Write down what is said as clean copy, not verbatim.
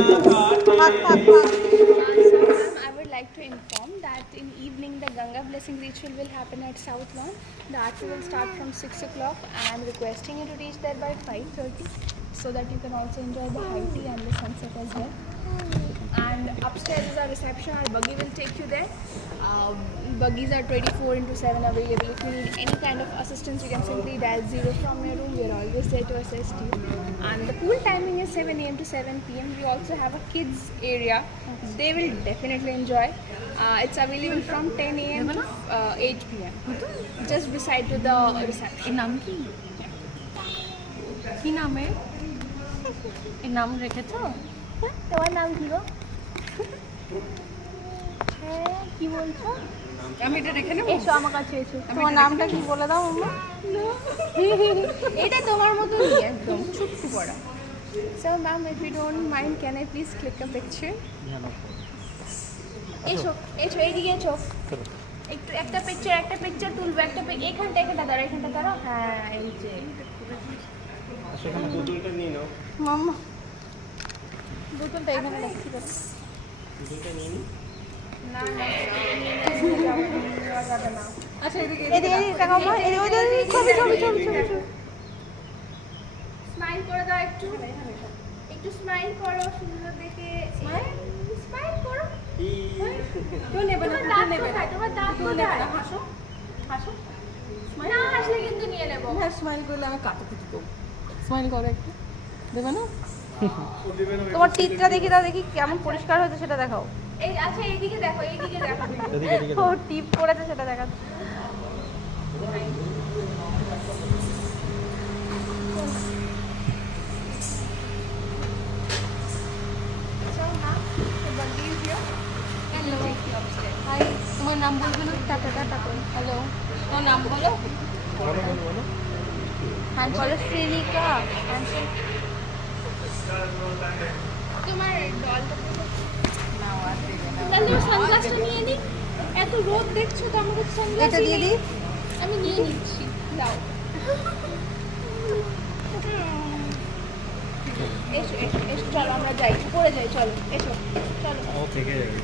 I would like to inform that in evening the Ganga blessing ritual will happen at South Lawn. The aarti will start from 6 o'clock. I am requesting you to reach there by 5:30 so that you can also enjoy the high tea and the sunset as well. And upstairs is our reception. Our buggy will take you there. Buggies are 24/7 available. If you need any kind of assistance, you can simply dial 0 from your room. We are always there to assist you. And the pool timing is 7 a.m. to 7 p.m. We also have a kids area. They will definitely enjoy. It's available from 10 a.m. to 8 p.m. Just beside to the reception. নাম কি কি নামে এই নাম রেখেছো? তোমার নাম কি গো? হ্যাঁ কি বলছো? আমি এটা রেখে নেব। এসো আমার কাছে এসো। তোমার নামটা কি বলে দাও মাম্মা? এটা তোমার মতনই একদম ছুট্টু পড়া। So ma'am, if you don't mind, can I please click a picture? এসো এসো এইদিকে এসো। একটু একটা পিকচার তুলবো একটা এখানটা দাঁড়াও হ্যাঁ এই যে সেখানে বোতলটা নিয়ে নাও। মাম্মা বোতলটা এখানে রাখছি তো। বোতলটা নিয়ে নিই। না যাবে না। আচ্ছা এদিকে দেখাও মা ছবি স্মাইল করে দাও একটু স্মাইল করো সুন্দর দেখে স্মাইল করো। কেউ নেবে না, তোমার দাঁত কোথায়? হাসো হাসো। না হাসলে কিন্তু নিয়ে নেবো। হ্যাঁ স্মাইল করলে আমি কাটে কুটি দেবো। স্মাইল করো একটু, দেবে না? তোমার টিপটা দেখি কেমন পরিষ্কার হয়েছে সেটা দেখাও। এই আচ্ছা এইদিকে দেখো ও টিপ করেছে সেটা দেখাচ্ছে। So now the buggy is here and we'll take you upstairs. Hi, তোমার নাম বলবে না? টাটা হ্যালো, তোমার নাম বলো। বলো। হ্যান্ড বলো শ্রীনিকা। তোমার ডলটা নাও আর দেবে না। তাহলে তোমার সানগ্লাসটা নিয়ে নি। এত রোদ দেখছো তো আমার কাছে সানগ্লাস এটা দিয়ে দিই। আমি নিয়ে নিচ্ছি দাও। এসো চলো আমরা যাই পড়ে যাই চলো এসো চলো ও থেকে যাবে।